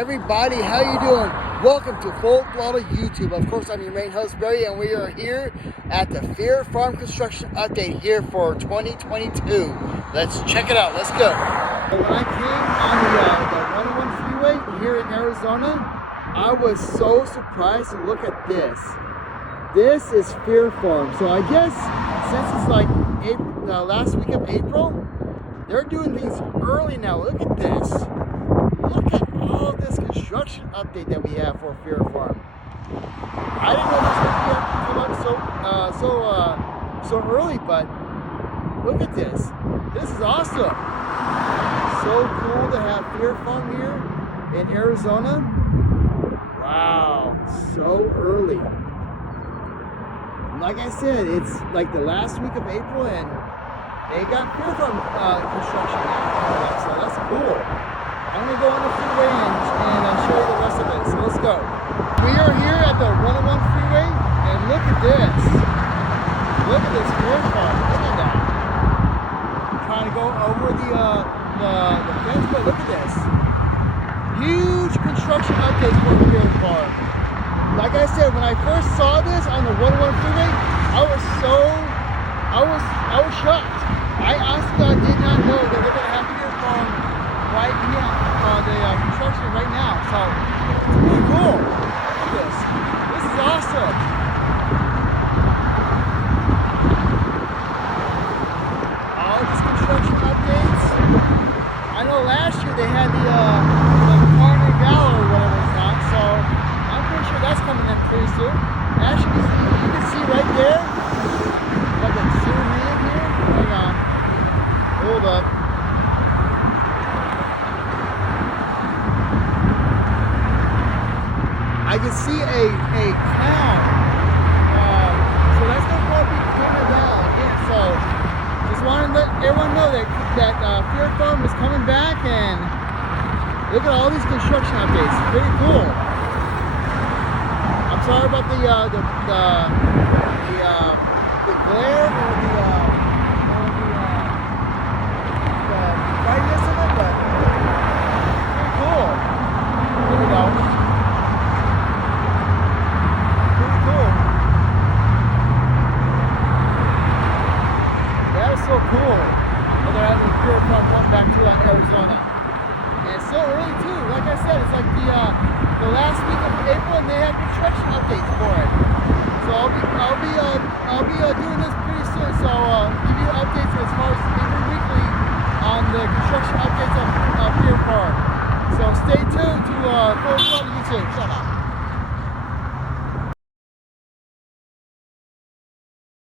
everybody, how you doing? Welcome to Full Throttle YouTube. Of course, I'm your main host, Barry, and we are here at the Fear Farm Construction Update here for 2022. Let's check it out. Let's go. When I came on the 101 freeway here in Arizona, I was so surprised to look at this. This is Fear Farm. So I guess since it's like the last week of April, they're doing things early now. Look at this. Look at all this construction update that we have for Fear Farm. I didn't know this would come up so early, but look at this. This is awesome. So cool to have Fear Farm here in Arizona. Wow, so early. Like I said, it's like the last week of April, and they got Fear Farm construction now, so that's cool. I'm gonna go on the freeway and show you the rest of it. So let's go. We are here at the 101 freeway, and look at this. Look at this Fear Farm. Look at that. I'm trying to go over the fence, but look at this. Huge construction updates for Fear Farm. Like I said, when I first saw this on the 101 freeway, I was shocked. I honestly did not know that they're gonna have Fear Farm right here, the construction right now. So it's really cool. Look at this. This is awesome. All these construction updates. I know last year they had the Carnegie Valor or whatever it's on. So I'm pretty sure that's coming in pretty soon. Actually, you can see right there. If I can zoom in here. Hang on. Hold up. I can see a clown. So that's going to be coming down again. So just wanted to let everyone know that Fear Farm is coming back, and look at all these construction updates. Pretty cool. I'm sorry about the glare or the brightness of it, but pretty cool. Here we go. Pretty cool. That is so cool. Well, they're having Fear Farm one back to Arizona. And it's so early too. Like I said, it's like the last week of April, and they have construction updates for it. So I'll be doing this pretty soon. So give you updates as far as every weekly on the construction updates of Fear Farm. So stay tuned to Full Throttle YouTube. Shut up.